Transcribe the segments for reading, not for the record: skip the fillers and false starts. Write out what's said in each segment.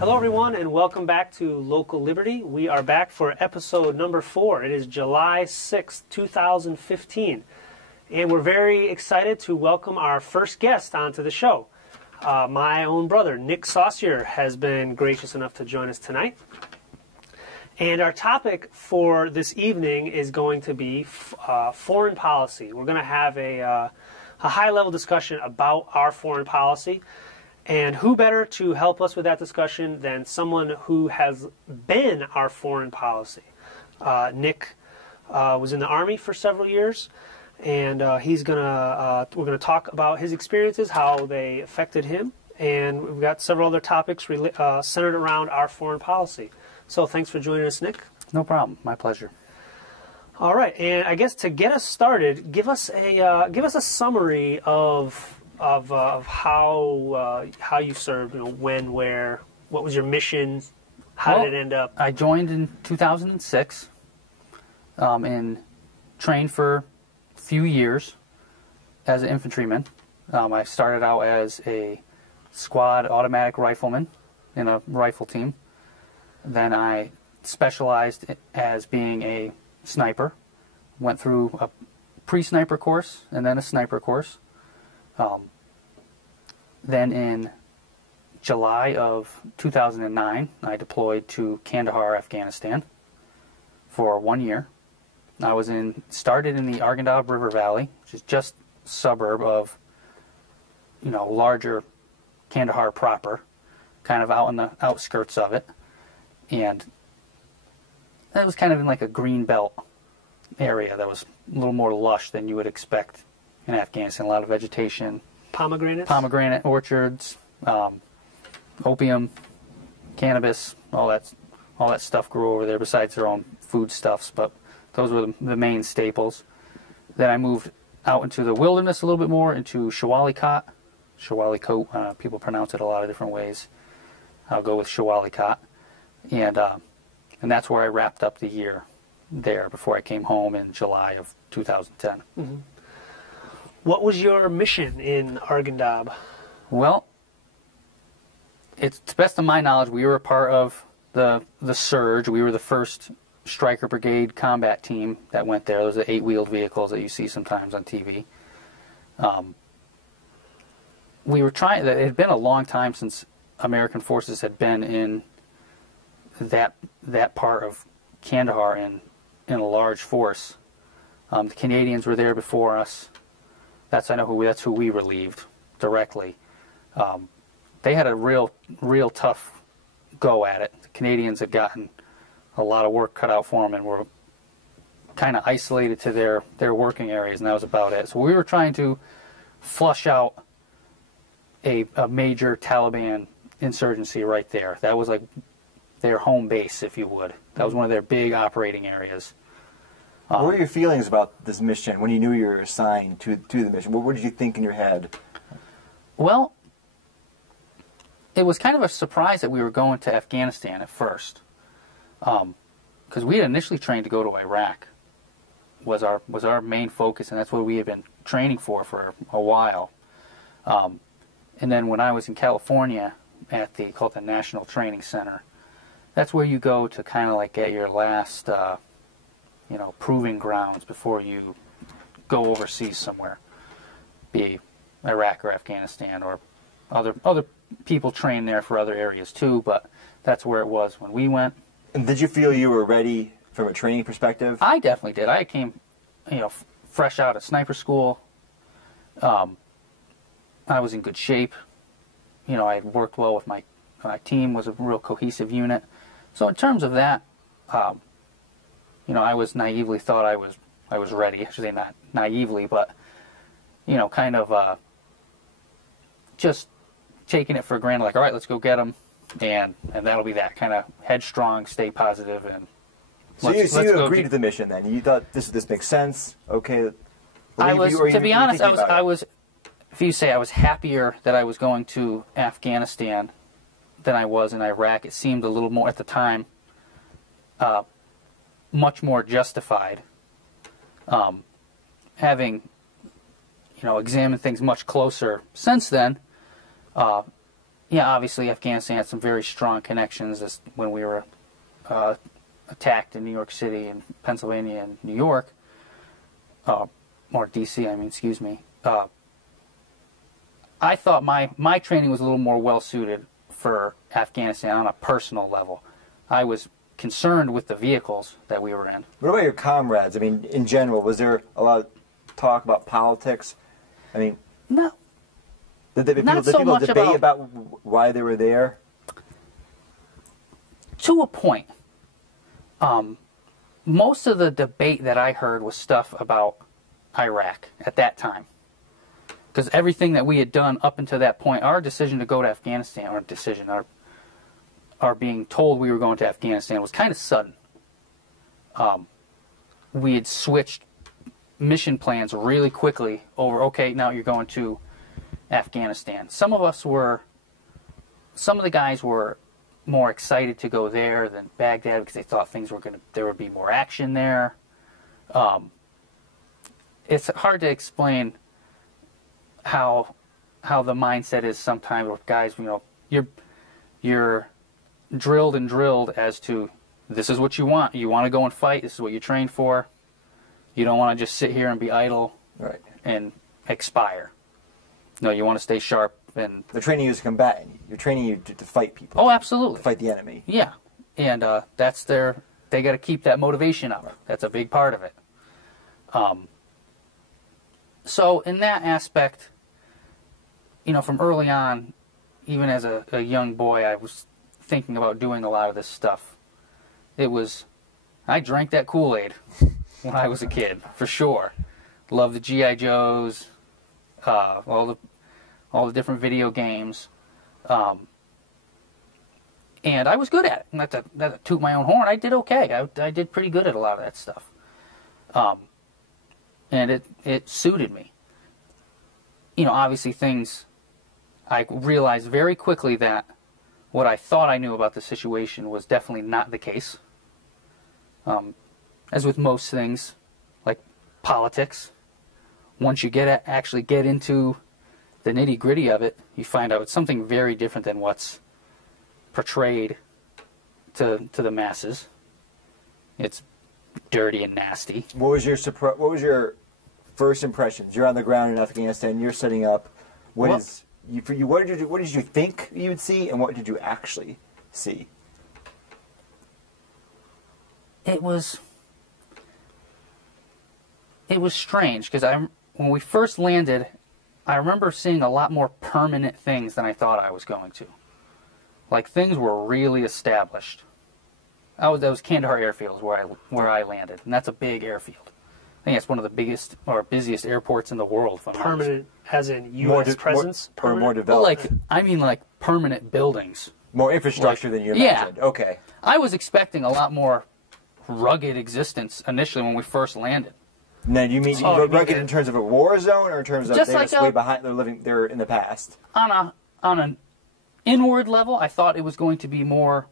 Hello everyone and welcome back to Local Liberty. We are back for episode number 4. It is July 6th, 2015. And we're very excited to welcome our first guest onto the show. My own brother, Nick Saucier, has been gracious enough to join us tonight. And our topic for this evening is going to be foreign policy. We're going to have a high-level discussion about our foreign policy. And who better to help us with that discussion than someone who has been our foreign policy? Nick was in the Army for several years, and we're gonna talk about his experiences, how they affected him, and we've got several other topics centered around our foreign policy. So thanks for joining us, Nick. No problem. My pleasure. All right, and I guess to get us started, give us a summary of how you served, when, where, what was your mission, how did it end up? I joined in 2006 and trained for a few years as an infantryman. I started out as a squad automatic rifleman in a rifle team. Then I specialized as being a sniper. Went through a pre-sniper course and then a sniper course. Then in July of 2009, I deployed to Kandahar, Afghanistan for 1 year. I started in the Arghandab River Valley, which is just a suburb of, larger Kandahar proper, kind of out on the outskirts of it. And that was kind of in like a green belt area that was a little more lush than you would expect in Afghanistan. A lot of vegetation. Pomegranate orchards, opium, cannabis, all that stuff grew over there besides their own foodstuffs, but those were the main staples. Then I moved out into the wilderness a little bit more, into Shawalikot. People pronounce it a lot of different ways. I'll go with Shawalikot. And that's where I wrapped up the year there before I came home in July of 2010. Mm-hmm. What was your mission in Arghandab? Well, to the best of my knowledge, we were a part of the Surge. We were the first Stryker Brigade combat team that went there. Those are the 8-wheeled vehicles that you see sometimes on TV. It had been a long time since American forces had been in that part of Kandahar in a large force. The Canadians were there before us. That's who we relieved directly. They had a real tough go at it. The Canadians had gotten a lot of work cut out for them and were kind of isolated to their working areas, and that was about it. So we were trying to flush out a major Taliban insurgency right there. That was like their home base, if you would. That was one of their big operating areas. What were your feelings about this mission when you knew you were assigned to the mission? What did you think in your head? Well, it was kind of a surprise that we were going to Afghanistan at first, because we had initially trained to go to Iraq. Was our main focus, and that's what we had been training for a while. And then when I was in California at called the National Training Center, that's where you go to kind of like get your last proving grounds before you go overseas somewhere, be Iraq or Afghanistan, or other people train there for other areas too, but that's where it was when we went. And did you feel you were ready from a training perspective? I definitely did. I came, fresh out of sniper school. I was in good shape. I had worked well with my team, was a real cohesive unit. So in terms of that, I was naively thought I was ready. I should say not naively, but kind of just taking it for granted. Like, all right, let's go get them, and that'll be that. Kind of headstrong, stay positive, and so you agreed to the mission then. You thought this makes sense. Okay. To be honest, I was. If you say I was happier that I was going to Afghanistan than I was in Iraq, it seemed a little more at the time. Much more justified. Having, examined things much closer since then, yeah, obviously Afghanistan had some very strong connections when we were attacked in New York City and Pennsylvania and New York, or D.C., I mean, excuse me. I thought my training was a little more well-suited for Afghanistan on a personal level. I was concerned with the vehicles that we were in. What about your comrades? I mean, in general, was there a lot of talk about politics? I mean, no. Did people debate about why they were there? To a point. Most of the debate that I heard was stuff about Iraq at that time. Because everything that we had done up until that point, our decision to go to Afghanistan, our being told we were going to Afghanistan was kind of sudden. We had switched mission plans really quickly over, okay, now you're going to Afghanistan. Some of the guys were more excited to go there than Baghdad because they thought there would be more action there. It's hard to explain how the mindset is sometimes with guys. You're drilled and drilled as to this is what you want. You want to go and fight. This is what you trained for. You don't want to just sit here and be idle and expire. No, you want to stay sharp. And they're training you as a combatant. You're training you to fight people. Oh, absolutely. To fight the enemy. Yeah, and they got to keep that motivation up. That's a big part of it. So in that aspect, from early on, even as a young boy, I was thinking about doing a lot of this stuff. I drank that Kool-Aid when I was a kid, for sure. Loved the G.I. Joes, all the different video games, and I was good at it. Not to toot my own horn, I did okay. I did pretty good at a lot of that stuff, and it suited me. Obviously I realized very quickly that what I thought I knew about the situation was definitely not the case. As with most things, like politics, once you actually get into the nitty-gritty of it, you find out it's something very different than what's portrayed to the masses. It's dirty and nasty. What was your first impressions? You're on the ground in Afghanistan. You're setting up. What did you think you would see, and what did you actually see? It was strange because when we first landed, I remember seeing a lot more permanent things than I thought I was going to. Like, things were really established. That was Kandahar Airfield where I landed, and that's a big airfield. I think it's one of the biggest or busiest airports in the world. Permanent, as in U.S. presence? Or more developed? Like permanent buildings. More infrastructure than you imagined. Yeah. Okay. I was expecting a lot more rugged existence initially when we first landed. Now, do you mean rugged in terms of a war zone, or in terms of way behind? They're in the past. On an inward level, I thought it was going to be more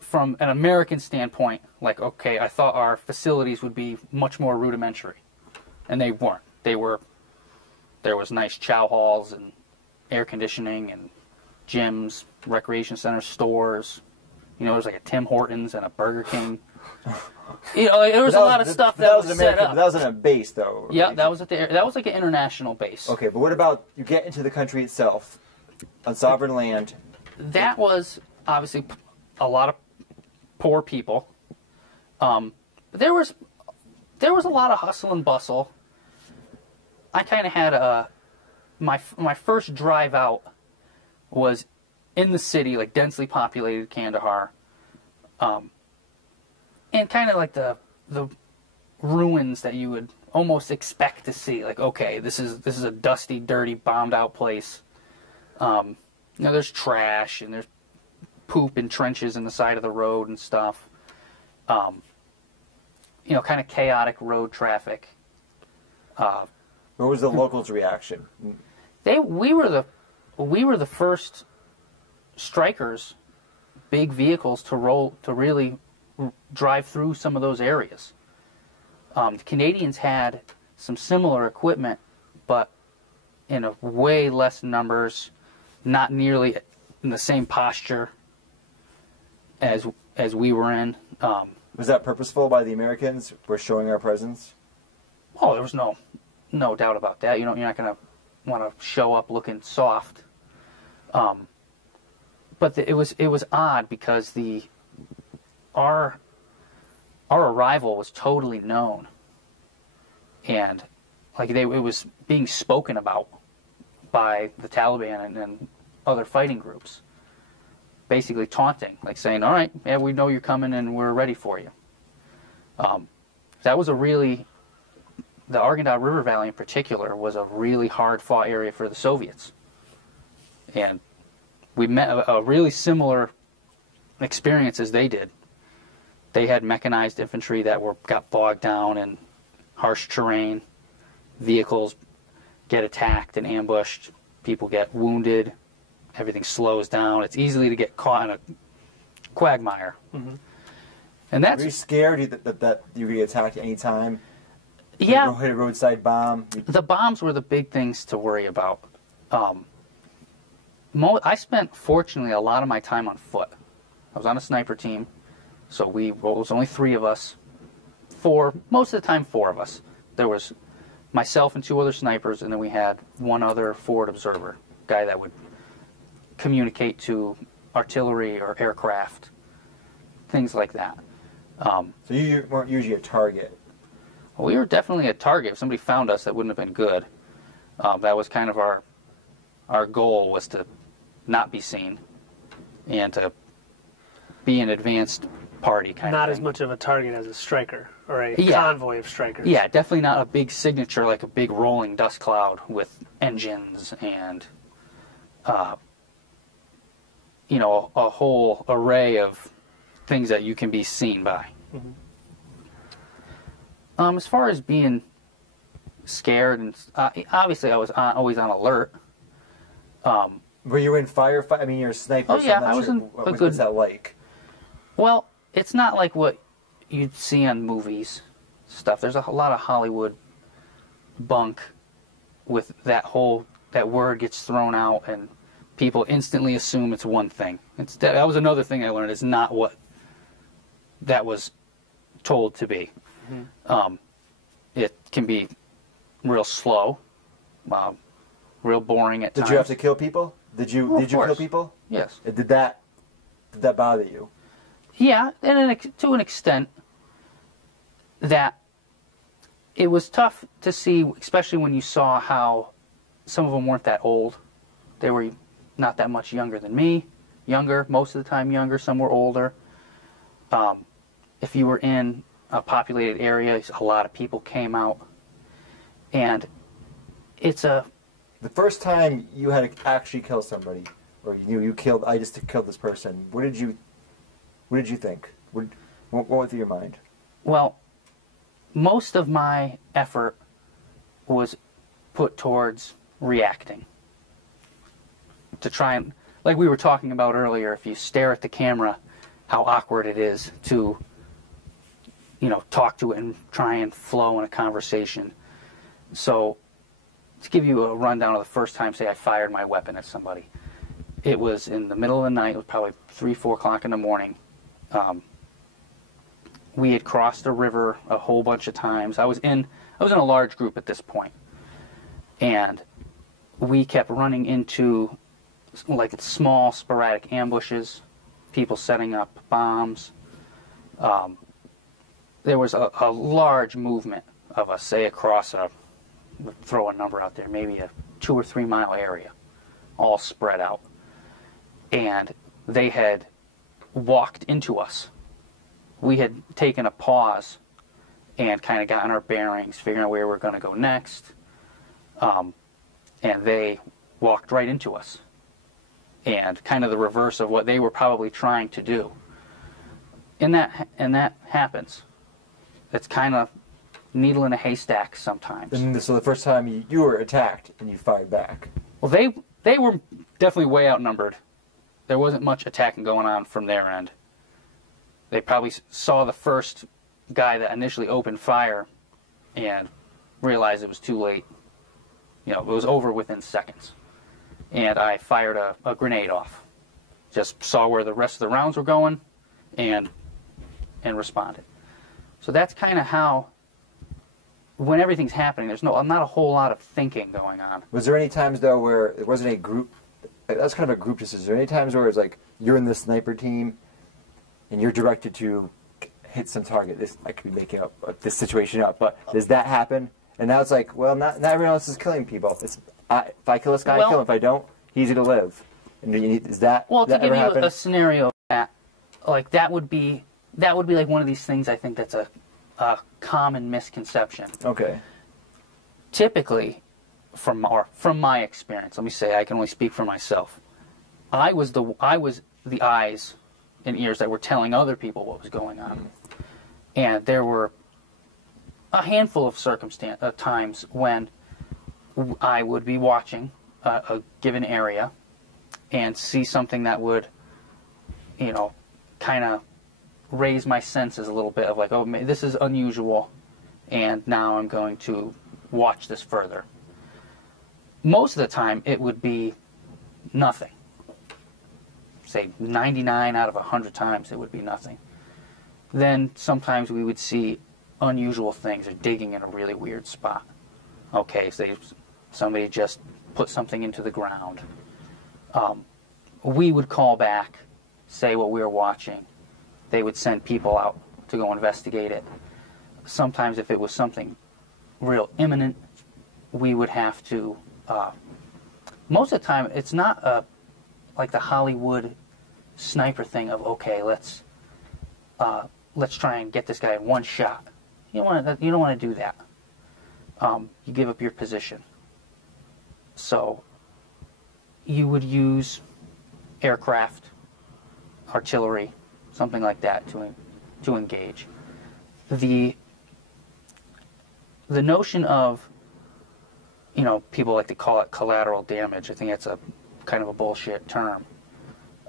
from an American standpoint. Like, okay, I thought our facilities would be much more rudimentary, and they weren't. There was nice chow halls and air conditioning and gyms, recreation centers, stores. There was like a Tim Hortons and a Burger King. There was a lot of stuff that was set up. That was on a base, though. Yeah, that was like an international base. Okay, but what about you get into the country itself, on sovereign land? That was obviously a lot of poor people. There was a lot of hustle and bustle. I kind of had my first drive out was in the city, like densely populated Kandahar. And kind of like the ruins that you would almost expect to see. Like, okay, this is a dusty, dirty, bombed out place. There's trash and there's poop in trenches in the side of the road and stuff. Kind of chaotic road traffic. What was the locals' reaction? We were the first strikers, big vehicles to really drive through some of those areas. The Canadians had some similar equipment, but in a way less numbers, not nearly in the same posture as we were in. Was that purposeful by the Americans? We're showing our presence? Oh, there was no doubt about that. You're not going to want to show up looking soft. But it was odd because our arrival was totally known, and like it was being spoken about by the Taliban and other fighting groups, basically taunting, like saying, "All right, yeah, we know you're coming and we're ready for you." That was the Arghandab River Valley in particular was a really hard-fought area for the Soviets, and we met a really similar experience as they did. They had mechanized infantry that got bogged down in harsh terrain. Vehicles get attacked and ambushed. People get wounded. Everything slows down. It's easy to get caught in a quagmire. Mm-hmm. And that's. Were you scared that you would get attacked any time? Yeah. Hit a roadside bomb. The bombs were the big things to worry about. I spent, fortunately, a lot of my time on foot. I was on a sniper team, so it was only 3 of us. Most of the time, 4 of us. There was myself and 2 other snipers, and then we had 1 other forward observer, guy that would communicate to artillery or aircraft, things like that. So you weren't usually a target? Well, we were definitely a target. If somebody found us, that wouldn't have been good. That was kind of our goal, was to not be seen and to be an advanced party kind of Not thing. as much of a target as a striker or a Yeah. convoy of strikers. Yeah, definitely not a big signature like a big rolling dust cloud with engines and, a whole array of things that you can be seen by. Mm-hmm. As far as being scared, and obviously I was always on alert. Were you in firefight? I mean, you're a sniper. Oh, yeah, so I was sure. in a good. What's that like? Well, it's not like what you'd see on movies stuff. There's a lot of Hollywood bunk with that word gets thrown out and people instantly assume it's one thing. That was another thing I learned. It's not what that was told to be. Mm-hmm. It can be real slow, real boring at times. Did you have to kill people? Did you kill people? Yes. Did that bother you? Yeah, and to an extent, that it was tough to see, especially when you saw how some of them weren't that old. They were not that much younger than me. Younger, most of the time younger. Some were older. If you were in a populated area, a lot of people came out, and the first time you had to actually kill somebody, or I just killed this person. What did you think? What went through your mind? Well, most of my effort was put towards reacting. To try and, like we were talking about earlier, if you stare at the camera, how awkward it is to, talk to it and try and flow in a conversation. So, to give you a rundown of the first time, say I fired my weapon at somebody. It was in the middle of the night. It was probably 3, 4 o'clock in the morning. We had crossed a river a whole bunch of times. I was in a large group at this point, and we kept running into like small sporadic ambushes, people setting up bombs. There was a large movement of us, say across throw a number out there, maybe a 2 or 3 mile area, all spread out, and they had walked into us. We had taken a pause and kind of gotten our bearings, figuring out where we were going to go next, and they walked right into us, and kind of the reverse of what they were probably trying to do. And that happens. It's kind of needle in a haystack sometimes. And so the first time you were attacked and you fired back. Well, they were definitely way outnumbered. There wasn't much attacking going on from their end. They probably saw the first guy that initially opened fire and realized it was too late. It was over within seconds. And I fired a grenade off. Just saw where the rest of the rounds were going and responded. So that's kind of how, when everything's happening, there's not a whole lot of thinking going on. Was there any times, though, where it wasn't a group? That's kind of a group decision. Is there any times where it's like you're in the sniper team and you're directed to hit some target? I could be making up this situation up, but does that happen? And now it's like, well, not everyone else is killing people. If I kill this guy, I kill him. If I don't, he's going to live. And is that well? To give you a scenario that would be like one of these things. I think that's a common misconception. Okay. Typically, from my experience, let me say I can only speak for myself. I was the eyes and ears that were telling other people what was going on, and there were a handful of times when I would be watching a given area and see something that would, kind of raise my senses a little bit of like, oh, this is unusual, and now I'm going to watch this further. Most of the time, it would be nothing. Say 99 out of 100 times, it would be nothing. Then sometimes we would see unusual things, or digging in a really weird spot. Okay, so somebody just put something into the ground. We would call back, say what we were watching. They would send people out to go investigate it. Sometimes if it was something real imminent, we would have to, most of the time, it's not like the Hollywood sniper thing of, okay, let's try and get this guy in one shot. You don't want to do that. You give up your position. So you would use aircraft, artillery, something like that to engage. The notion of, people like to call it collateral damage. I think that's a kind of a bullshit term.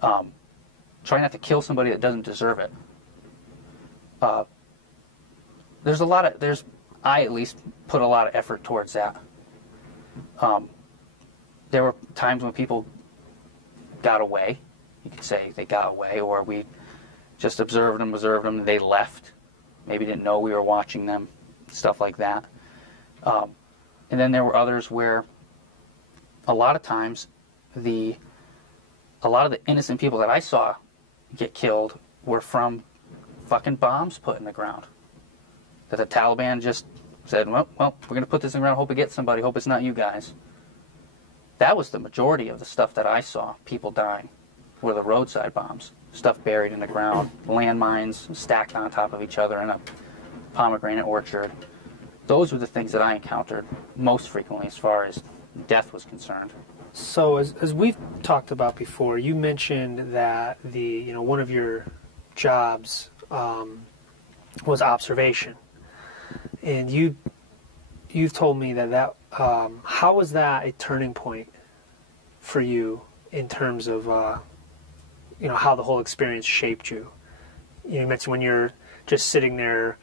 Try not to kill somebody that doesn't deserve it. I at least put a lot of effort towards that. There were times when people got away. You could say they got away, or we just observed them, and they left. Maybe didn't know we were watching them, stuff like that. And then there were others where a lot of times a lot of the innocent people that I saw get killed were from fucking bombs put in the ground. That the Taliban just said, well, we're going to put this in the ground, hope it gets somebody, hope it's not you guys. That was the majority of the stuff that I saw, people dying, were the roadside bombs. Stuff buried in the ground, landmines stacked on top of each other in a pomegranate orchard. Those were the things that I encountered most frequently as far as death was concerned. So as we've talked about before, you mentioned that one of your jobs was observation, and you've told me that how was that a turning point for you in terms of how the whole experience shaped you? You mentioned when you're just sitting there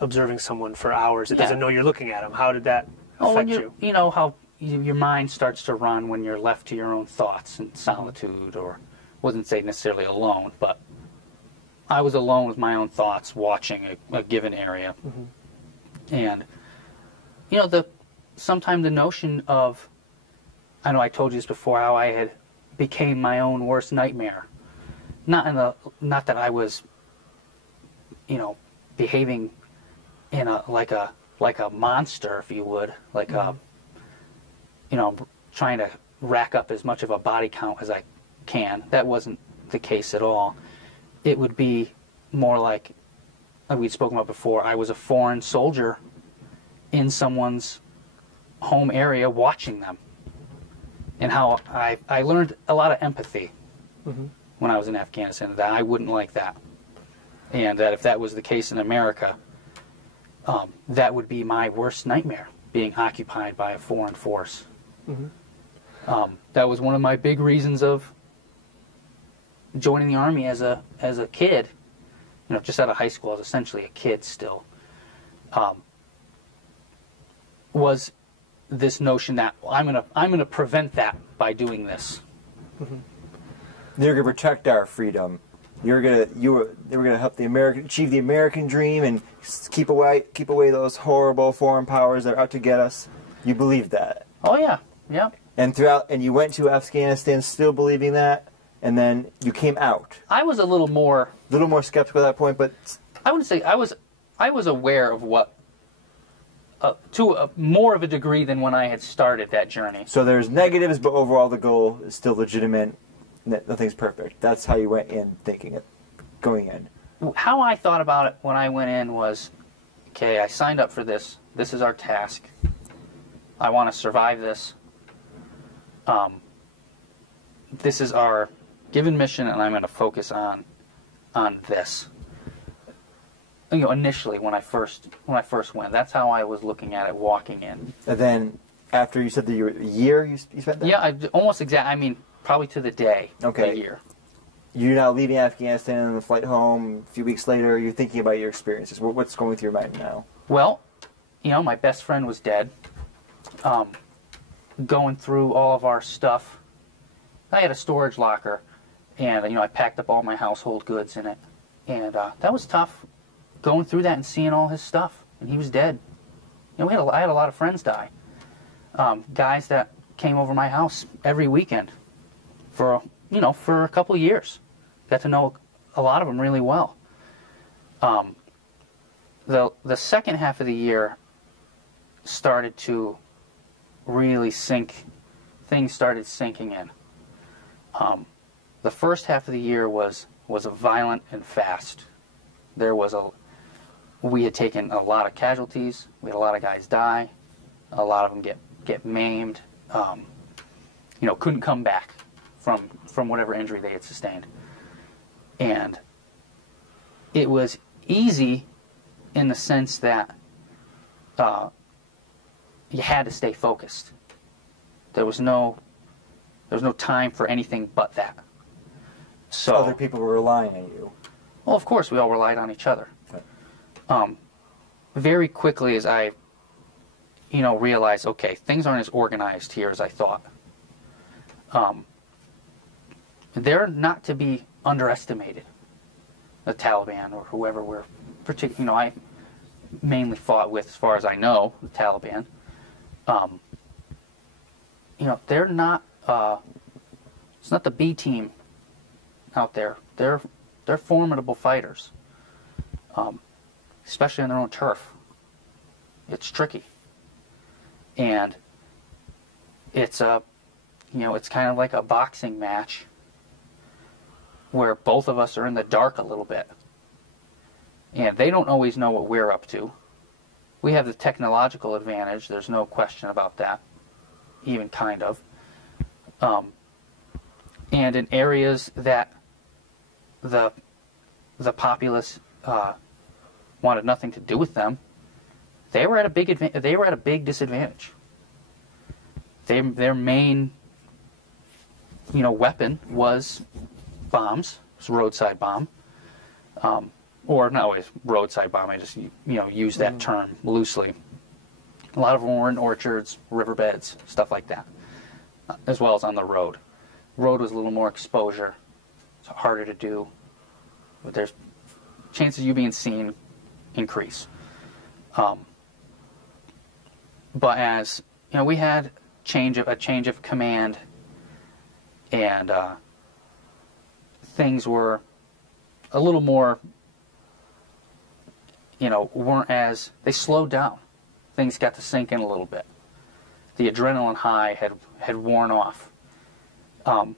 observing someone for hours, it doesn't know you're looking at them. How did that affect you? You know how your mind starts to run when you're left to your own thoughts in solitude, or wasn't say necessarily alone, but I was alone with my own thoughts watching a given area. Mm-hmm. And sometimes the notion of, I know I told you this before, how I had became my own worst nightmare. Not that I was behaving in like a monster, if you would, like trying to rack up as much of a body count as I can. That wasn't the case at all. It would be more like we'd spoken about before, I was a foreign soldier in someone's home area watching them. And how I learned a lot of empathy when I was in Afghanistan, that I wouldn't like that. And that if that was the case in America, that would be my worst nightmare, being occupied by a foreign force. Mm-hmm. That was one of my big reasons of joining the Army as a kid, just out of high school. I was essentially a kid still. Was this notion that I'm gonna prevent that by doing this. Mm-hmm. They're going to protect our freedom. They were going to help achieve the American dream and keep away those horrible foreign powers that are out to get us. You believed that. Oh yeah, yeah. And you went to Afghanistan still believing that, and then you came out. I was a little more skeptical at that point, but I wouldn't say I was aware of what to more of a degree than when I had started that journey. So there's negatives, but overall the goal is still legitimate. Nothing's perfect. That's how you went in thinking it, going in. How I thought about it when I went in was, okay, I signed up for this. This is our task. I want to survive this. This is our given mission, and I'm going to focus on this. You know, initially when I first went, that's how I was looking at it walking in. And then after you said that a year you spent there? Yeah, almost exact. I mean, probably to the day. Okay. A year. You're now leaving Afghanistan on the flight home. A few weeks later, you're thinking about your experiences. What's going through your mind now? Well, you know, my best friend was dead. Going through all of our stuff. I had a storage locker, and you know, I packed up all my household goods in it, and that was tough. Going through that and seeing all his stuff, and he was dead. You know, I had a lot of friends die. Guys that came over my house every weekend for a couple of years. Got to know a lot of them really well. The second half of the year started to really sink. Things started sinking in. The first half of the year was violent and fast. We had taken a lot of casualties. We had a lot of guys die. A lot of them get maimed. You know, couldn't come back from whatever injury they had sustained. And it was easy in the sense that you had to stay focused. There was no time for anything but that. So other people were relying on you. Well, of course, we all relied on each other. Okay. Very quickly, as I, realized, okay, things aren't as organized here as I thought. They're not to be underestimated. The Taliban or whoever we're I mainly fought with, as far as I know, the Taliban. They're not. It's not the B team out there. They're formidable fighters, especially on their own turf. It's tricky, and it's it's kind of like a boxing match where both of us are in the dark a little bit, and they don't always know what we're up to. We have the technological advantage. There's no question about that, even kind of. And in areas that the populace wanted nothing to do with them, they were at a big disadvantage. Their main weapon was bombs, roadside bomb, or not always roadside bomb. I just use that term loosely. A lot of them were in orchards, riverbeds, stuff like that, as well as on the road. Road was a little more exposure. It's harder to do, but there's chances of you being seen increase. But as we had a change of command, and things were a little more, weren't as, they slowed down. Things got to sink in a little bit. The adrenaline high had worn off. The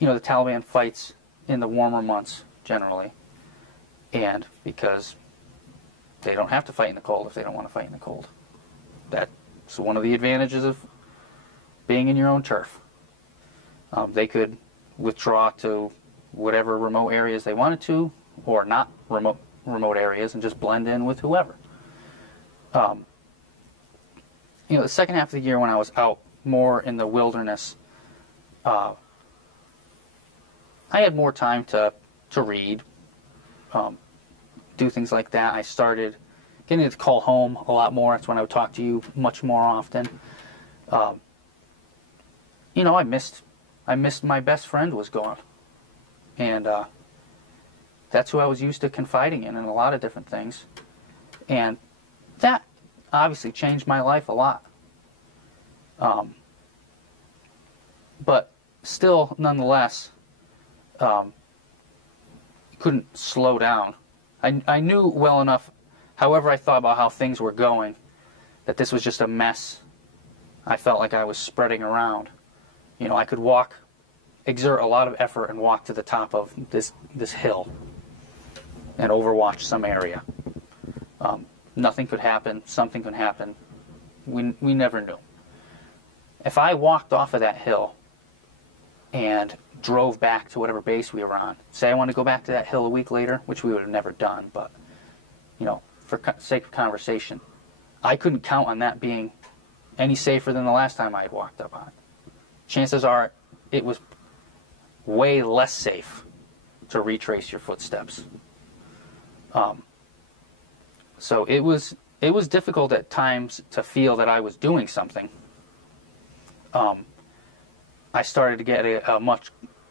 Taliban fights in the warmer months generally, and because they don't have to fight in the cold if they don't want to fight in the cold. That's one of the advantages of being in your own turf. They could withdraw to whatever remote areas they wanted to, or not remote areas, and just blend in with whoever. The second half of the year when I was out more in the wilderness, I had more time to read, do things like that. I started getting to call home a lot more. That's when I would talk to you much more often. I missed my best friend was gone. And that's who I was used to confiding in a lot of different things. And that obviously changed my life a lot. But still, nonetheless, couldn't slow down. I knew well enough, however I thought about how things were going, that this was just a mess. I felt like I was spreading around. You know, I could exert a lot of effort and walk to the top of this hill and overwatch some area. Nothing could happen. Something could happen. We never knew. If I walked off of that hill and drove back to whatever base we were on, say I wanted to go back to that hill a week later, which we would have never done, but, you know, for sake of conversation, I couldn't count on that being any safer than the last time I had walked up on it. Chances are it was way less safe to retrace your footsteps. So it was difficult at times to feel that I was doing something. I started to get a much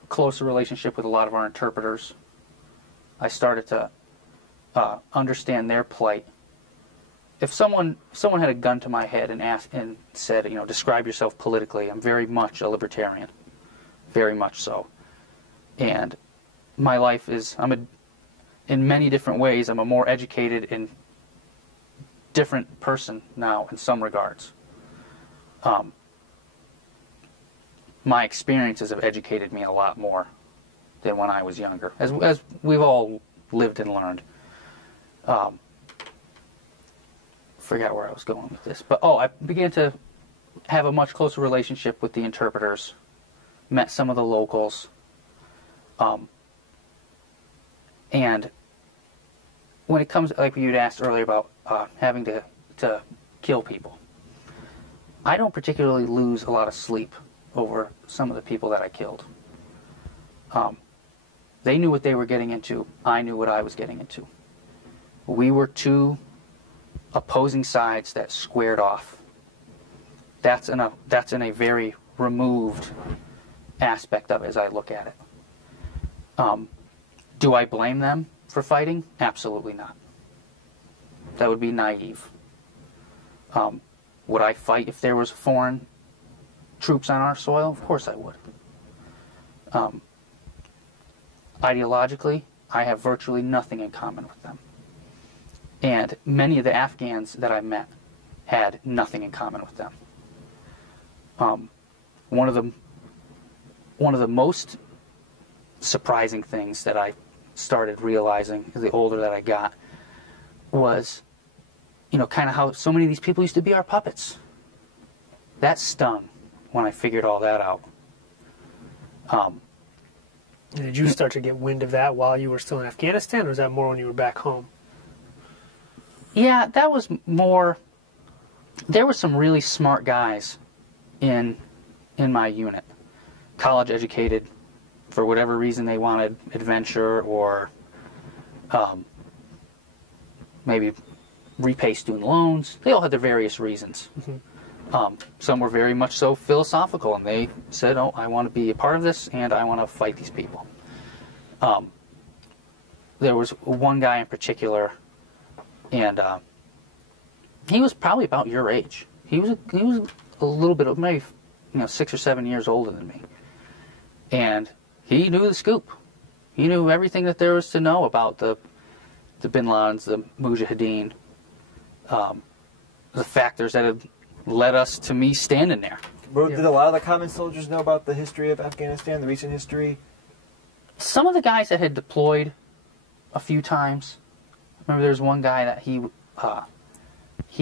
closer relationship with a lot of our interpreters. I started to understand their plight. If someone had a gun to my head and said, you know, describe yourself politically, I'm very much a libertarian, very much so. And my life is, in many different ways, I'm a more educated and different person now in some regards. My experiences have educated me a lot more than when I was younger, as we've all lived and learned. Forgot where I was going with this, but I began to have a much closer relationship with the interpreters, met some of the locals, and when it comes, like you'd asked earlier about having to kill people, I don't particularly lose a lot of sleep over some of the people that I killed. They knew what they were getting into. I knew what I was getting into. We were two opposing sides that squared off. That's in a very removed aspect of it as I look at it. Do I blame them for fighting? Absolutely not. That would be naive. Would I fight if there was foreign troops on our soil? Of course I would. Ideologically, I have virtually nothing in common with them. And many of the Afghans that I met had nothing in common with them. One of the most surprising things that I started realizing the older that I got was, you know, kind of how so many of these people used to be our puppets. That stung when I figured all that out. Did you start to get wind of that while you were still in Afghanistan, or was that more when you were back home? Yeah, that was more. There were some really smart guys in my unit, college educated, for whatever reason they wanted adventure or maybe repay student loans. They all had their various reasons. Mm-hmm. Some were very much so philosophical, and they said, "Oh, I want to be a part of this, and I want to fight these people." There was one guy in particular, and he was probably about your age. He was a little bit of maybe 6 or 7 years older than me, and he knew the scoop. He knew everything that there was to know about the Bin Ladens, the Mujahideen, the factors that had led us to me standing there. Well, did a lot of the common soldiers know about the history of Afghanistan, the recent history? Some of the guys that had deployed a few times. I remember there was one guy that he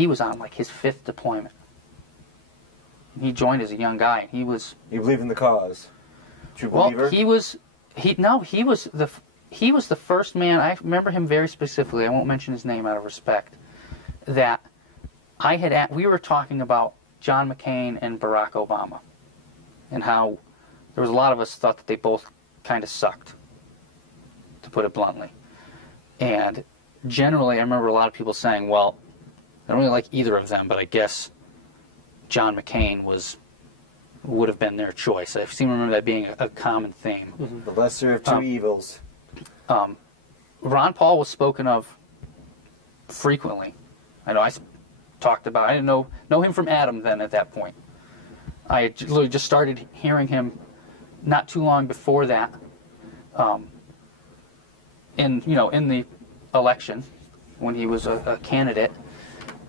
was on like his 5th deployment. He joined as a young guy, and he was. You believe in the cause? True believer? Well, he was the first man. I remember him very specifically. I won't mention his name out of respect. That we were talking about John McCain and Barack Obama, and how there was a lot of us thought that they both kind of sucked, to put it bluntly. And generally, I remember a lot of people saying, well, I don't really like either of them, but I guess John McCain was would have been their choice. I seem to remember that being a common theme. The lesser of two evils. Ron Paul was spoken of frequently. I know I talked about, I didn't know him from Adam then at that point. I had literally just started hearing him not too long before that, in the election when he was a candidate,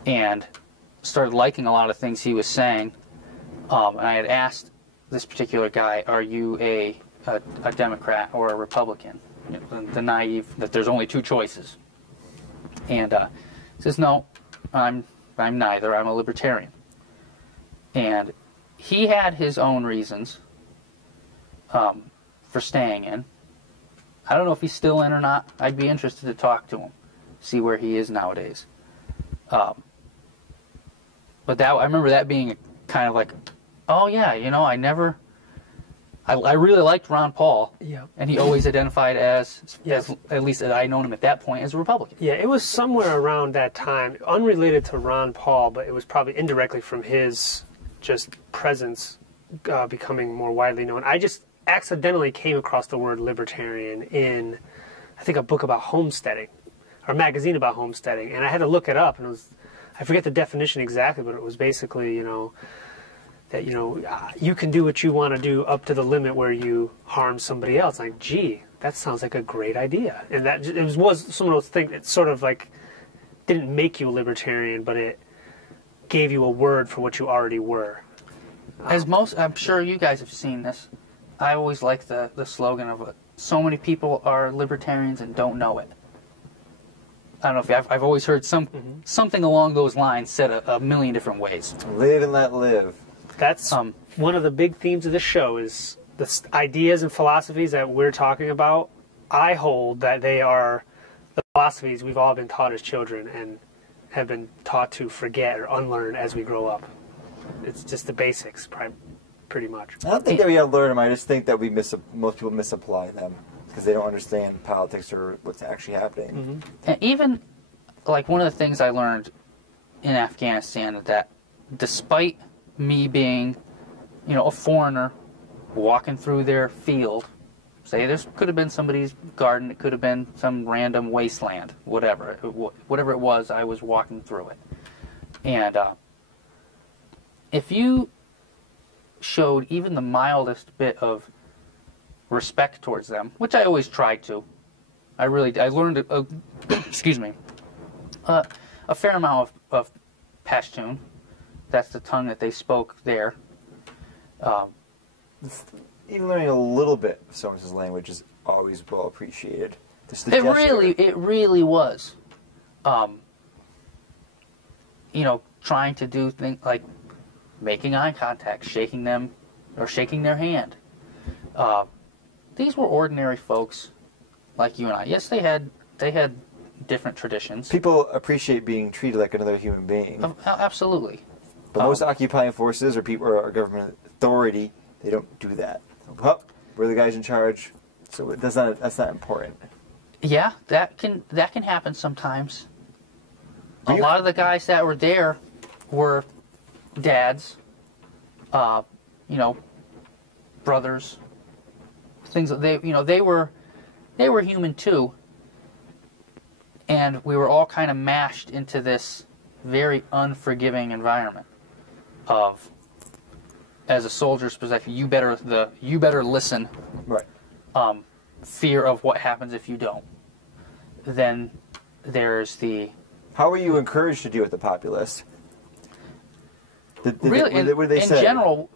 and started liking a lot of things he was saying. And I had asked this particular guy, "Are you a Democrat or a Republican?" The naive that there's only two choices, and he says, "No, I'm neither. I'm a libertarian." And he had his own reasons for staying in. I don't know if he's still in or not. I'd be interested to talk to him, see where he is nowadays. But I remember that being kind of like, oh yeah, I really liked Ron Paul, and he always identified as at least as I known him at that point, as a Republican. Yeah, it was somewhere around that time, unrelated to Ron Paul, but it was probably indirectly from his just presence becoming more widely known. I just accidentally came across the word libertarian in, I think, a book about homesteading, or a magazine about homesteading, and I had to look it up, and it was, I forget the definition exactly, but it was basically, that, you can do what you want to do up to the limit where you harm somebody else. Like, gee, that sounds like a great idea. And that it was some of those things that sort of like didn't make you a libertarian, but it gave you a word for what you already were. I'm sure you guys have seen this. I always like the slogan of so many people are libertarians and don't know it. I don't know if I've always heard something along those lines said a million different ways. Live and let live. That's one of the big themes of this show is the ideas and philosophies that we're talking about. I hold that they are the philosophies we've all been taught as children and have been taught to forget or unlearn as we grow up. It's just the basics, pretty much. I don't think that we have to learn them. I just think that most people misapply them because they don't understand politics or what's actually happening. And even, like, one of the things I learned in Afghanistan is that despite me being, a foreigner walking through their field, say this could have been somebody's garden, it could have been some random wasteland, whatever it was, I was walking through it. And if you showed even the mildest bit of respect towards them, which I always tried to, I learned excuse me, a fair amount of Pashtun. That's the tongue that they spoke there. Even learning a little bit of someone else's language is always well appreciated. It really was. Trying to do things like making eye contact, shaking their hand. These were ordinary folks like you and I. Yes, they had different traditions. People appreciate being treated like another human being. Absolutely. But most occupying forces or people or government authority, they don't do that. Well, we're the guys in charge, so that's not important. Yeah, that can happen sometimes. A lot of the guys that were there were dads, brothers, things that they were human too, and we were all kind of mashed into this very unforgiving environment of, as a soldier's perspective, you better listen. Right. Fear of what happens if you don't. Then there's the. How were you encouraged to deal with the populace? What did they say? In general,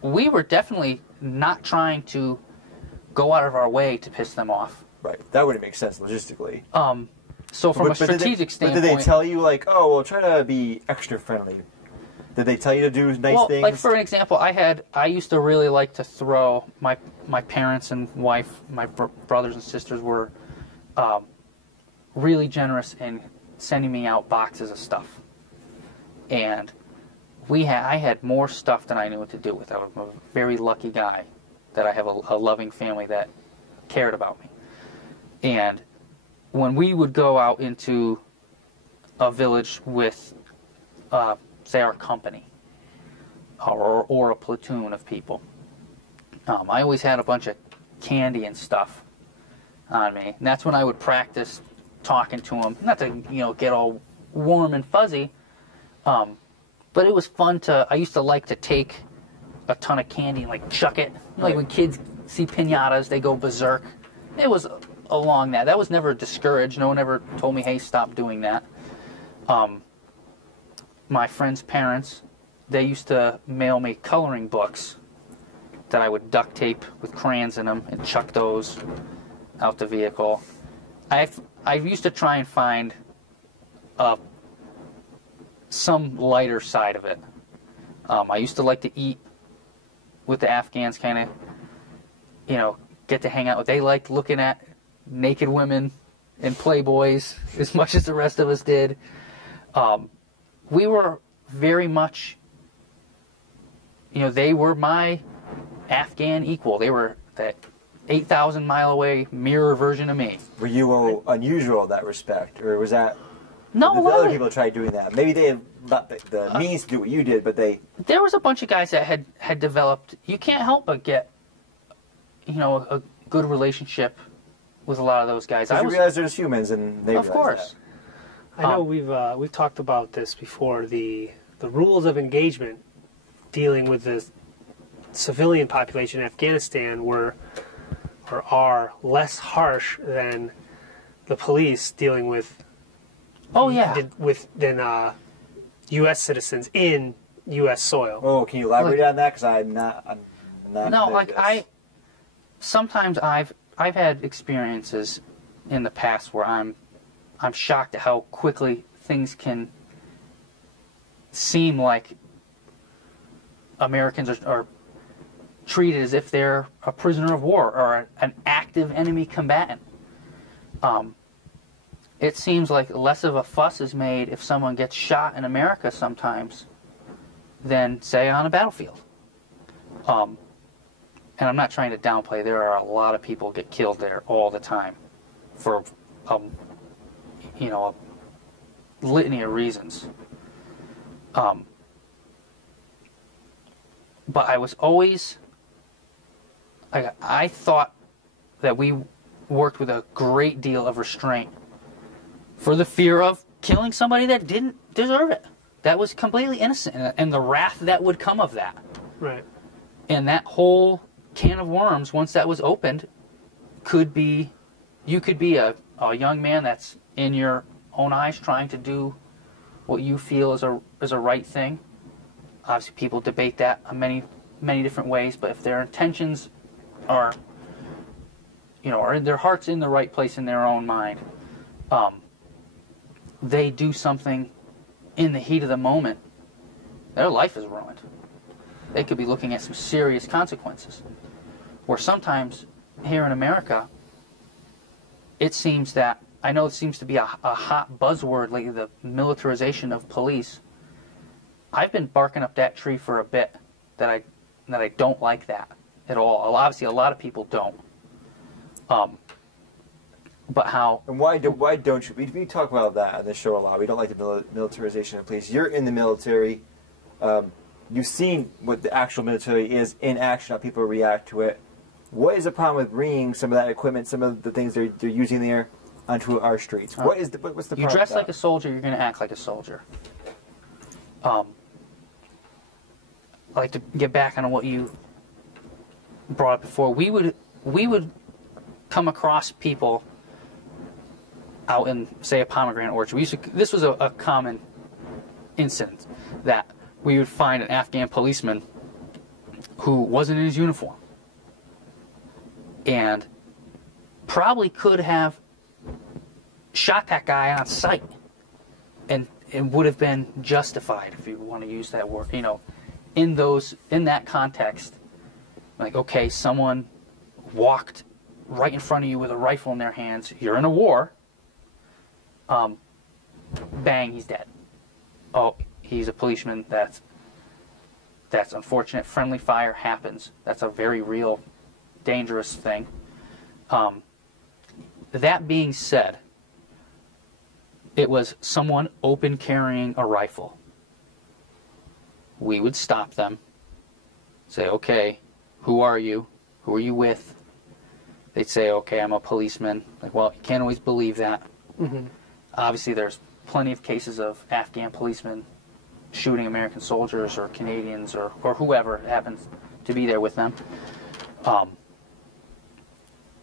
we were definitely not trying to go out of our way to piss them off. Right. That wouldn't make sense logistically. So from a strategic standpoint... But did they tell you, like, oh, well, try to be extra friendly? Did they tell you to do nice things? Like, for an example, I used to really like to throw... My parents and wife, my brothers and sisters were really generous in sending me out boxes of stuff. And I had more stuff than I knew what to do with. I'm a very lucky guy that I have a loving family that cared about me. And when we would go out into a village with, say, our company, or a platoon of people. I always had a bunch of candy and stuff on me, and that's when I would practice talking to them. Not to get all warm and fuzzy, but it was fun to. I used to like to take a ton of candy and like chuck it. Like when kids see piñatas, they go berserk. It was along that. That was never discouraged. No one ever told me, "Hey, stop doing that." My friends' parents, they used to mail me coloring books that I would duct tape with crayons in them and chuck those out the vehicle. I used to try and find some lighter side of it. I used to like to eat with the Afghans, kind of, get to hang out with. They liked looking at naked women and playboys as much as the rest of us did. We were very much, they were my Afghan equal. They were that 8,000 mile away mirror version of me. Were you unusual in that respect, or was that? No, the other people tried doing that. Maybe they had not the means to do what you did, but they. There was a bunch of guys that had developed. You can't help but get, a good relationship with a lot of those guys. I realize there's humans, and they. Of course. That. I know we've talked about this before. The rules of engagement dealing with the civilian population in Afghanistan are less harsh than the police dealing with. Oh yeah. Than U.S. citizens in U.S. soil. Oh, can you elaborate on that? Because I'm not. No, sometimes I've had experiences in the past where I'm shocked at how quickly things can seem like Americans are treated as if they're a prisoner of war or an active enemy combatant. It seems like less of a fuss is made if someone gets shot in America sometimes than, say, on a battlefield. And I'm not trying to downplay. There are a lot of people get killed there all the time for, a litany of reasons. But I was always... I thought that we worked with a great deal of restraint for the fear of killing somebody that didn't deserve it. That was completely innocent, and the wrath that would come of that. Right. And that whole can of worms, once that was opened, you could be a young man that's in your own eyes trying to do what you feel is a right thing. Obviously, people debate that in many different ways, but if their intentions are in their heart's in the right place in their own mind, they do something in the heat of the moment, their life is ruined. They could be looking at some serious consequences. Where sometimes here in America, it seems that, I know it seems to be a hot buzzword lately, the militarization of police. I've been barking up that tree for a bit that I don't like that at all. Obviously, a lot of people don't. But how... And why don't you... We talk about that on this show a lot. We don't like the militarization of police. You're in the military. You've seen what the actual military is in action, how people react to it. What is the problem with bringing some of that equipment, some of the things they're using there, onto our streets? What's the problem? You dress like a soldier, you're going to act like a soldier. I'd like to get back on what you brought up before. We would come across people out in, say, a pomegranate orchard. This was a common incident, that we would find an Afghan policeman who wasn't in his uniform and probably could have shot that guy on sight, and it would have been justified, if you want to use that word, in that context. Like, okay, someone walked right in front of you with a rifle in their hands. You're in a war. Bang, he's dead. Oh, he's a policeman. That's unfortunate. Friendly fire happens. That's a very real, dangerous thing. That being said, it was someone open carrying a rifle. we would stop them, say, okay, who are you? Who are you with? They'd say, okay, I'm a policeman. Like, well, you can't always believe that. Mm-hmm. Obviously, there's plenty of cases of Afghan policemen shooting American soldiers or Canadians or whoever happens to be there with them.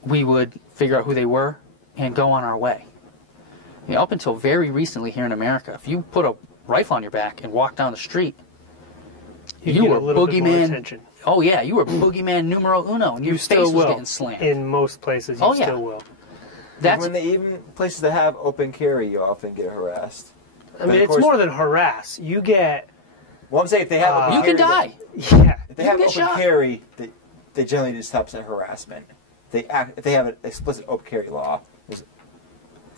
We would figure out who they were and go on our way. You know, up until very recently here in America, if you put a rifle on your back and walk down the street, you were boogeyman. Oh yeah, you were boogeyman numero uno, and your face was getting slammed. In most places, you still will. That's even places that have open carry, you often get harassed. I mean, it's more than harass. You get. Well, I'm saying if they have open you can die. Yeah. If they have open carry, they generally just stop at harassment. If they have an explicit open carry law,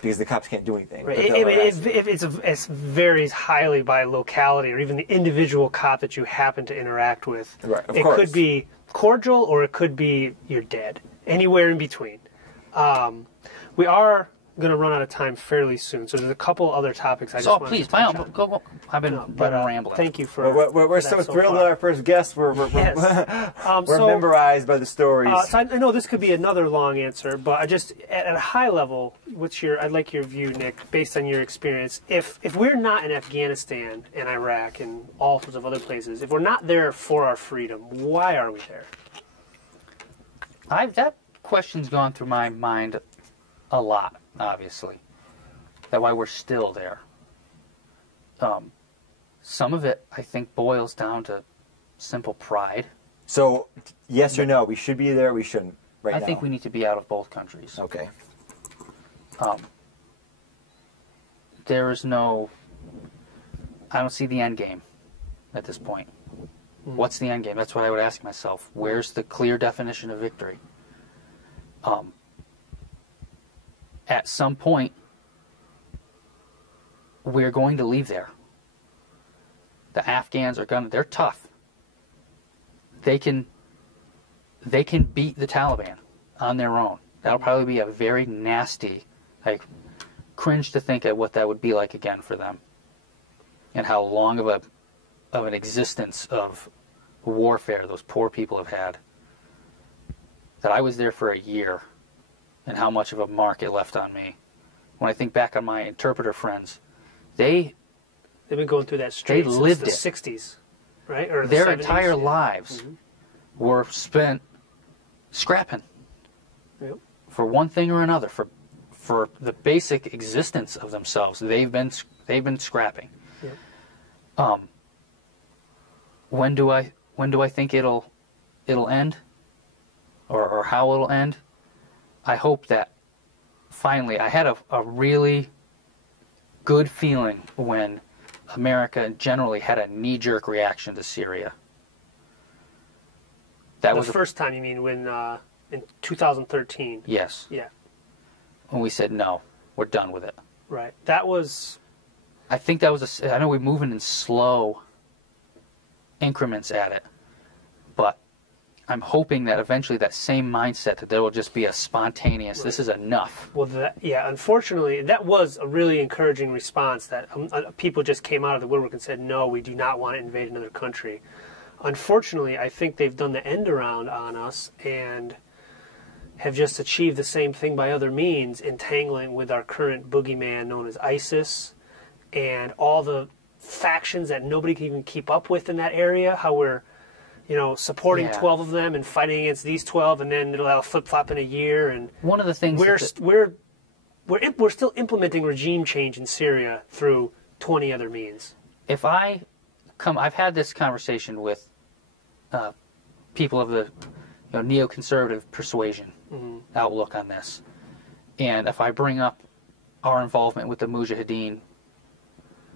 because the cops can't do anything. Right. It varies highly by locality or even the individual cop that you happen to interact with. Right, of it course. could be cordial or it could be you're dead. Anywhere in between. We are going to run out of time fairly soon, so there's a couple other topics I just want to touch on. Go. I've been rambling. Thank you for We're so thrilled at our first guest. We're memorized by the stories. So I know this could be another long answer, but I just at a high level, I'd like your view, Nick, based on your experience. If we're not in Afghanistan and Iraq and all sorts of other places, if we're not there for our freedom, why are we there? That question's gone through my mind a lot, obviously. That why we're still there. Some of it, I think, boils down to simple pride. So, yes or no, we should be there, we shouldn't, right I now? think we need to be out of both countries. Okay. There is no... I don't see the end game at this point. What's the end game? That's what I would ask myself. Where's the clear definition of victory? At some point, we're going to leave there. The Afghans they're tough. They can beat the Taliban on their own. That'll probably be a very nasty, cringe to think at what that would be like again for them. And how long of an existence of warfare those poor people have had. That I was there for a year, and how much of a mark it left on me. When I think back on my interpreter friends, they've been going through that straight since the 60s, right? Or their 70s, entire lives were spent scrapping for one thing or another, for the basic existence of themselves. They've been scrapping. Yep. When do I think it'll end, or how it'll end? I hope that finally, I had a really good feeling when America generally had a knee-jerk reaction to Syria. That was the first time, you mean, when in 2013? Yes. Yeah. When we said no, we're done with it. Right. That was. I think that was I know we're moving in slow increments at it, but I'm hoping that eventually that same mindset, that there will just be a spontaneous, this is enough. Well, unfortunately, that was a really encouraging response that people just came out of the woodwork and said, no, we do not want to invade another country. Unfortunately, I think they've done the end around on us and have just achieved the same thing by other means, entangling with our current boogeyman known as ISIS and all the factions that nobody can even keep up with in that area, how we're supporting 12 of them and fighting against these 12, and then it'll flip-flop in a year. And one of the things we're still implementing regime change in Syria through 20 other means. I've had this conversation with people of the neoconservative persuasion outlook on this, and if I bring up our involvement with the Mujahideen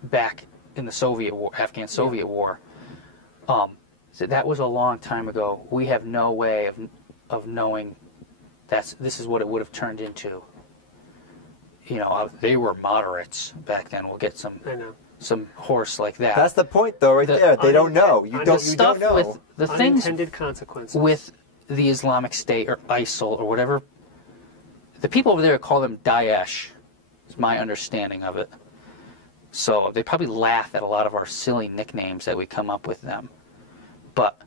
back in the Soviet War, Afghan Soviet War. So that was a long time ago. We have no way of knowing this is what it would have turned into. They were moderates back then. We'll get some horse like that. That's the point, though, right there. They don't know. You don't know. With the things unintended consequences with the Islamic State or ISIL or whatever. The people over there call them Daesh. Is my understanding of it. So they probably laugh at a lot of our silly nicknames that we come up with them. But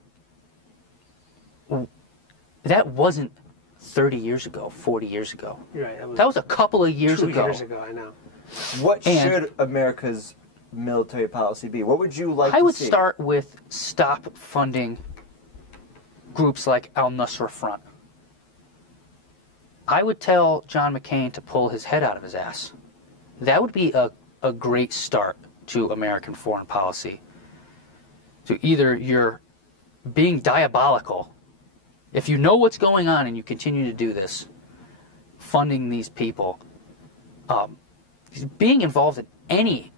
that wasn't 30 years ago, 40 years ago. Right. That was a couple of years 2 ago. years ago, I know. What should America's military policy be? What would you like to see? I would start with stop funding groups like Al-Nusra Front. I would tell John McCain to pull his head out of his ass. That would be a great start to American foreign policy. So either you're being diabolical, if you know what's going on and you continue to do this, funding these people, being involved in any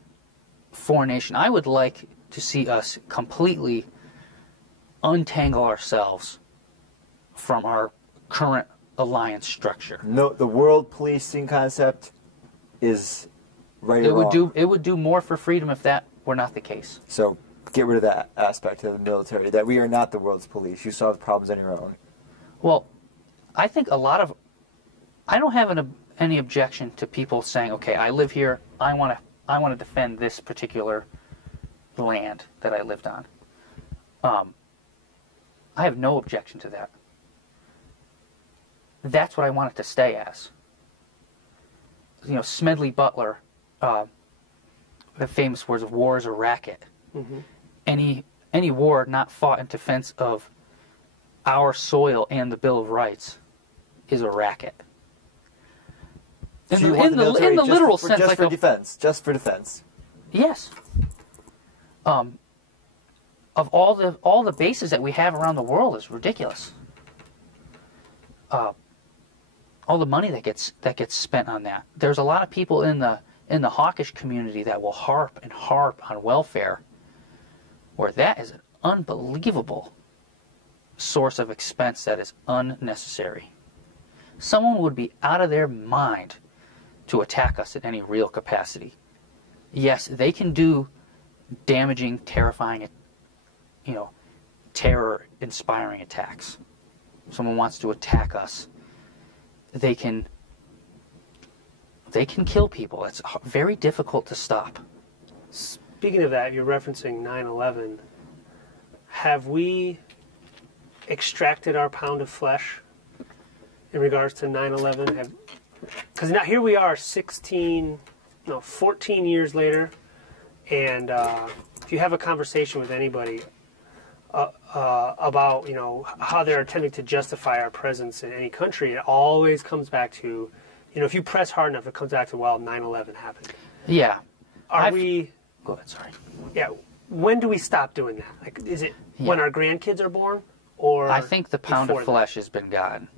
foreign nation, I would like to see us completely untangle ourselves from our current alliance structure. No, the world policing concept is right or wrong. It would do more for freedom if that were not the case. So get rid of that aspect of the military, that we are not the world's police. You solve problems on your own. Well, I think I don't have any objection to people saying, okay, I live here, I want to defend this particular land that I lived on. I have no objection to that. That's what I want it to stay as. You know, Smedley Butler, the famous words of war is a racket. Mm-hmm. Any war not fought in defense of our soil and the Bill of Rights is a racket. In the literal sense, just for defense, just for defense. Yes. Of all the bases that we have around the world is ridiculous. All the money that gets spent on that. There's a lot of people in the hawkish community that will harp on welfare, where that is an unbelievable source of expense that is unnecessary. Someone would be out of their mind to attack us in any real capacity. Yes, they can do damaging, terrifying, terror-inspiring attacks. If someone wants to attack us, they can kill people. It's very difficult to stop. Speaking of that, you're referencing 9/11. Have we extracted our pound of flesh in regards to 9/11? Because now here we are 14 years later, and if you have a conversation with anybody about how they're attempting to justify our presence in any country, it always comes back to, if you press hard enough, it comes back to, 9/11 happened. Yeah. Go ahead, sorry. Yeah. When do we stop doing that? Like, is it when our grandkids are born, or I think the pound of flesh has been gotten.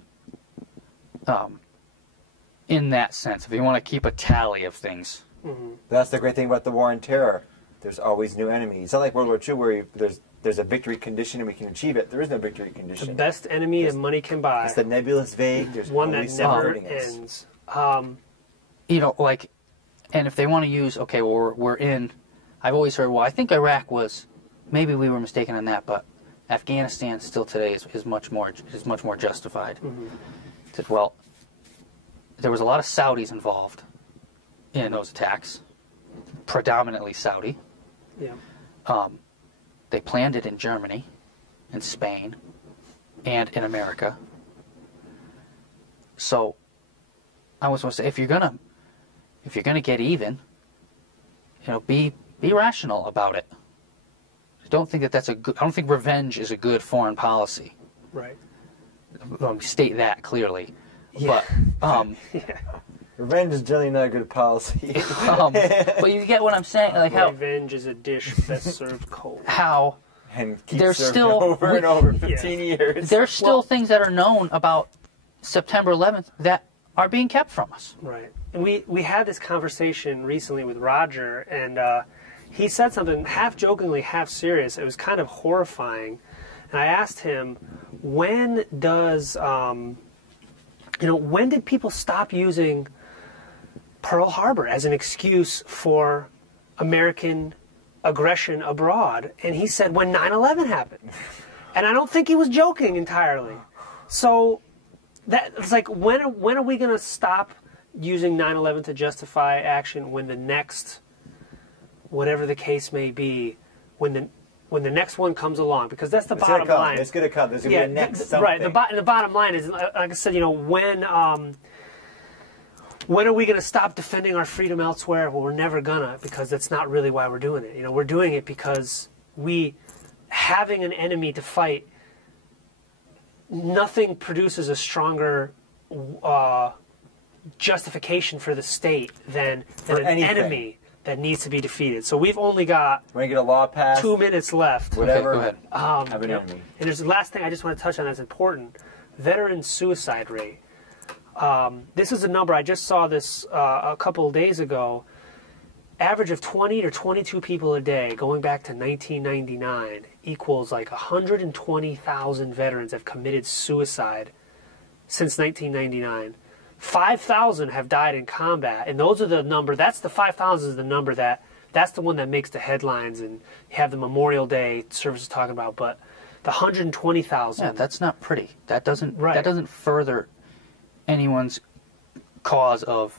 In that sense, if you want to keep a tally of things. Mm-hmm. That's the great thing about the war on terror. There's always new enemies. It's not like World War II where there's a victory condition and we can achieve it. There is no victory condition. The best enemy that money can buy. It's the nebulous vague. There's one that never ends. And if they want to use, okay, well, we're in. I've always heard, I think Iraq was, maybe we were mistaken on that, but Afghanistan still today is much more justified. Mm-hmm. Said, well, there was a lot of Saudis involved in those attacks, predominantly Saudi. Yeah. They planned it in Germany, in Spain, and in America. So, I was going to say, if you're gonna get even, be rational about it. I don't think that's I don't think revenge is a good foreign policy. Right. State that clearly. Yeah. But revenge is generally not a good policy. But you get what I'm saying, like how revenge is a dish best served cold. How and keep there's serving still over and over 15 years. There's still things that are known about September 11th that are being kept from us. Right. And we had this conversation recently with Roger, and he said something half jokingly, half serious. It was kind of horrifying. And I asked him, when did people stop using Pearl Harbor as an excuse for American aggression abroad? And he said, when 9/11 happened. And I don't think he was joking entirely. So it's like, when are we going to stop using 9/11 to justify action when the next whatever the case may be, when the next one comes along, because that's the bottom line. It's going to come. There's going to be a next something. Right. The bottom line is, like I said, when are we going to stop defending our freedom elsewhere? Well, we're never gonna, because that's not really why we're doing it. We're doing it because having an enemy to fight, nothing produces a stronger justification for the state than an enemy that needs to be defeated. So we've only got when you get a law passed, 2 minutes left. Whatever. Okay, go ahead. Have an enemy. And there's the last thing I just want to touch on that's important: veteran suicide rate. This is a number, I just saw this a couple of days ago. Average of 20 or 22 people a day going back to 1999 equals like 120,000 veterans have committed suicide since 1999. 5,000 have died in combat, and those are the number. That's the 5,000 is the number that's the one that makes the headlines, and you have the Memorial Day services talking about. But the 120,000. Yeah, that's not pretty. That doesn't further anyone's cause of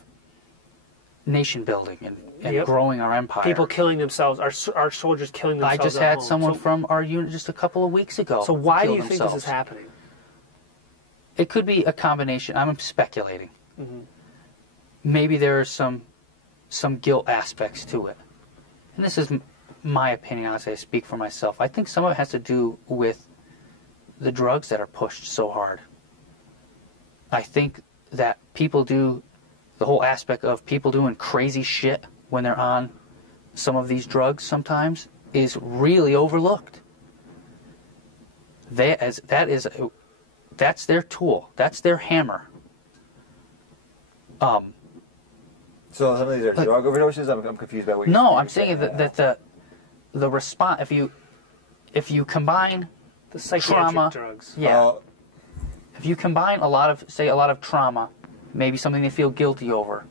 nation building and growing our empire. People killing themselves, our soldiers killing themselves. I just had someone from our unit just a couple of weeks ago. So why do you think this is happening? It could be a combination. I'm speculating. Mm-hmm. Maybe there are some guilt aspects to it. And this is my opinion, honestly. I speak for myself. I think some of it has to do with the drugs that are pushed so hard. I think that people do the whole aspect of people doing crazy shit when they're on some of these drugs sometimes is really overlooked. That's their tool. That's their hammer. So some of these are drug overdoses? I'm confused by what you're saying. No, I'm saying that the response, if you combine the psychiatric trauma, drugs. Yeah. If you combine a lot of trauma, maybe something they feel guilty over,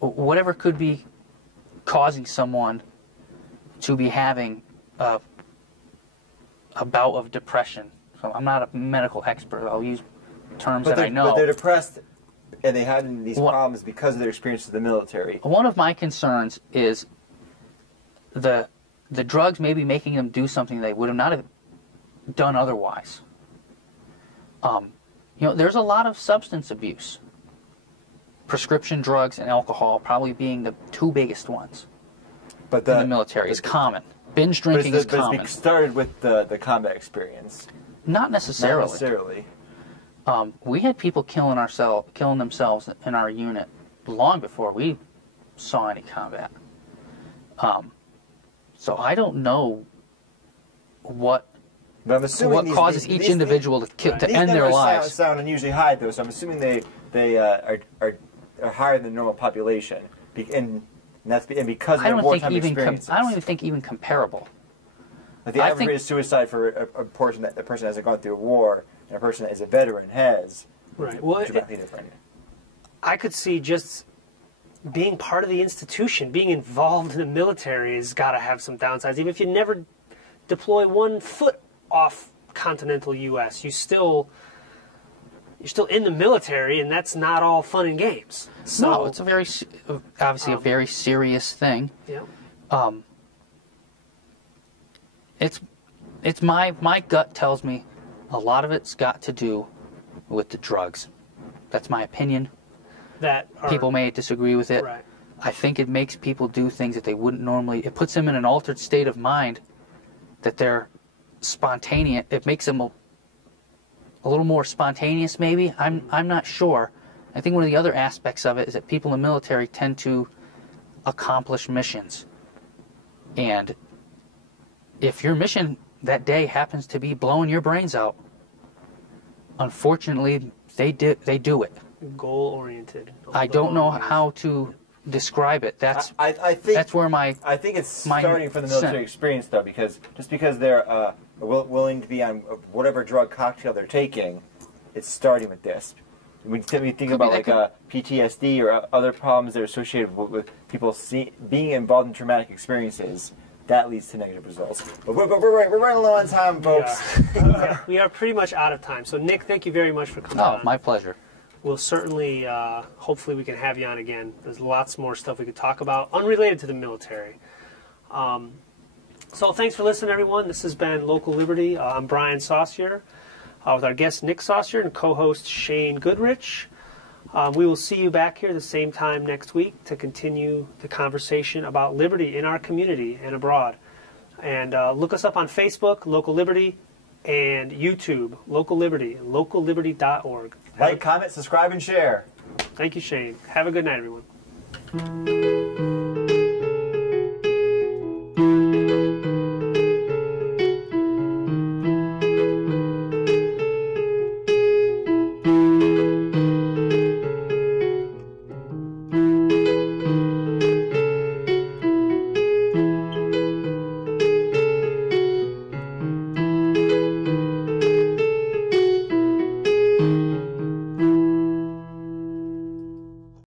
whatever could be causing someone to be having a bout of depression. So I'm not a medical expert. I'll use terms that I know. But they're depressed, and they have these problems because of their experience with the military. One of my concerns is the drugs maybe making them do something they would have not have done otherwise. There's a lot of substance abuse. Prescription drugs and alcohol probably being the two biggest ones in the military. It's common. Binge drinking is common. But it started with the combat experience. Not necessarily. Not necessarily. We had people killing themselves in our unit long before we saw any combat. So I don't know what causes each individual to end their lives. These numbers sound unusually high, though, so I'm assuming they are higher than the normal population, and because of their wartime experiences. I don't even think even comparable. Like the average rate of suicide for a person that the person hasn't gone through a war and a person that is a veteran has. Right. Well, dramatically different. I could see just being part of the institution, being involved in the military has got to have some downsides. Even if you never deploy 1 foot off continental U.S., you're still in the military, and that's not all fun and games. So, no, it's obviously a very serious thing. Yeah. It's my gut tells me a lot of it's got to do with the drugs. That's my opinion. People may disagree with it. Right. I think it makes people do things that they wouldn't normally. It puts them in an altered state of mind that they're spontaneous. It makes them a little more spontaneous, maybe. I'm not sure. I think one of the other aspects of it is that people in the military tend to accomplish missions. And if your mission that day happens to be blowing your brains out, unfortunately, they do it. Goal-oriented. I don't know how to describe it. I think that's where I think it's starting from the military experience, though, because just because they're willing to be on whatever drug cocktail they're taking, it's starting with this. We think about PTSD or other problems that are associated with people being involved in traumatic experiences. That leads to negative results. But we're running low on time, folks. Yeah. We are pretty much out of time. So, Nick, thank you very much for coming on. Oh, my pleasure. We'll certainly, hopefully we can have you on again. There's lots more stuff we could talk about, unrelated to the military. So thanks for listening, everyone. This has been Local Liberty. I'm Brian Saucier with our guest Nick Saucier and co-host Shane Goodrich. We will see you back here the same time next week to continue the conversation about liberty in our community and abroad. And look us up on Facebook, Local Liberty, and YouTube, Local Liberty, localliberty.org. Like, comment, subscribe, and share. Thank you, Shane. Have a good night, everyone.